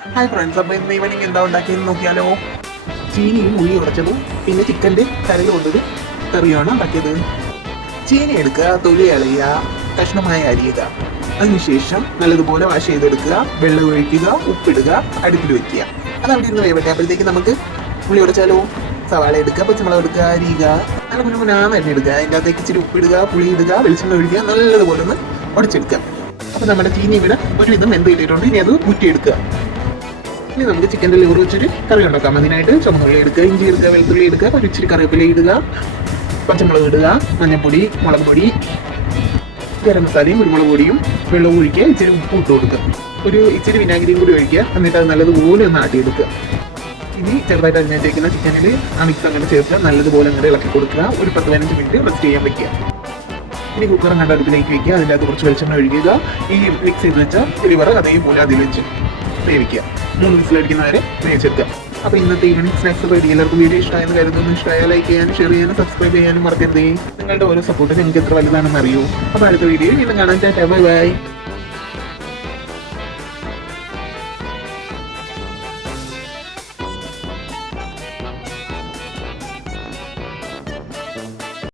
Hi friends, അപ്പോൾ ഇന്ന് evening എന്താ ഉണ്ടാക്കിയെന്ന് നോക്കിയാലോ. ചീനിയും ഉള്ളി ഉടച്ചതും പിന്നെ ചിക്കൻ്റെ കരയിൽ കൊണ്ടൊരു കറിയാണ് ഉണ്ടാക്കിയത്. ചീനി എടുക്കുക, തൊലി കളയുക, കഷ്ണമായി അരിയുക. അതിനുശേഷം നല്ലതുപോലെ വാഷ് ചെയ്തെടുക്കുക, വെള്ളം ഒഴിക്കുക, ഉപ്പിടുക, അടുപ്പിൽ വെക്കുക. അത് അവിടെ ഇരുന്ന് വേവട്ടെ. അപ്പോഴത്തേക്ക് നമുക്ക് ഉള്ളി ഉടച്ചാലോ. സവാള എടുക്കുക, പച്ചമുളക് എടുക്കുക, അരിയുക, നല്ല മുന്നാന്ന് അരിഞ്ഞെടുക്കുക. അതിൻ്റെ അകത്തേക്ക് ഇച്ചിരി ഉപ്പിടുക, പുളി ഇടുക, വെളിച്ചെണ്ണ ഒഴിക്കുക, നല്ലതുപോലെ ഒന്ന് ഉടച്ചെടുക്കുക. അപ്പോൾ നമ്മുടെ ചീനി ഇവിടെ ഒരുവിധം വെന്ത് കിട്ടിയിട്ടുണ്ട്. ഇനി അത് ഊറ്റിയെടുക്കുക. ഇനി നമുക്ക് ചിക്കൻ്റെ ലിവർ വെച്ചൊരു കറി ഉണ്ടാക്കാം. അതിനായിട്ട് ചുമന്നുള്ളി എടുക്കുക, ഇഞ്ചി എടുക്കുക, വെളുത്തുള്ളി എടുക്കുക, ഒരു ഇച്ചിരി കറിവേപ്പില ഇടുക, പച്ചമുളക് ഇടുക, മഞ്ഞൾപ്പൊടി, മുളക് പൊടി, ഗരം മസാലയും കുരുമുളക് പൊടിയും വെള്ളവും ഒഴിക്കുക, ഇച്ചിരി ഉപ്പ് ഇട്ട് കൊടുക്കുക, ഒരു ഇച്ചിരി വിനാഗിരിയും കൂടി ഒഴിക്കുക. എന്നിട്ട് അത് നല്ലതുപോലെ ഒന്ന് ആട്ടിയെടുക്കുക. ഇനി ചെറുതായിട്ട് അരിഞ്ഞേക്കുന്ന ചിക്കനിൽ ആ മിക്സ് അങ്ങനെ ചേർക്കുക, നല്ലതുപോലെ അങ്ങനെ ഇളക്കി കൊടുക്കുക. ഒരു 10-15 മിനിറ്റ് റെസ്റ്റ് ചെയ്യാൻ വയ്ക്കുക. ഇനി കുക്കർ അങ്ങോട്ട് അടുപ്പിലേക്ക് വയ്ക്കുക. അതിൻ്റെ അകത്ത് കുറച്ച് വെളിച്ചെണ്ണ ഒഴിക്കുക. ഈ മിക്സ് ചെയ്ത് വെച്ച ലിവർ അതേപോലെ അതിൽ വെച്ച് വേവിക്കുക. 3 വിസിലടിക്കുന്നവരെ വേവിച്ചെടുക്കുക. അപ്പോൾ ഇന്നത്തെ ഈവനിങ് സ്നാക്സ് റെഡി. എല്ലാവർക്കും വീഡിയോ ഇഷ്ടമായെന്ന് കരുതുന്നു. ഇഷ്ടമായ ലൈക്ക് ചെയ്യാനും ഷെയർ ചെയ്യാനും സബ്സ്ക്രൈബ് ചെയ്യാനും മറക്കരുതേ. നിങ്ങളുടെ ഓരോ സപ്പോർട്ട് നിങ്ങൾക്ക് എത്ര വലുതാണെന്ന് അറിയൂ. അപ്പോൾ അടുത്ത വീഡിയോയിൽ വീണ്ടും കാണാൻ. Tata, bye bye.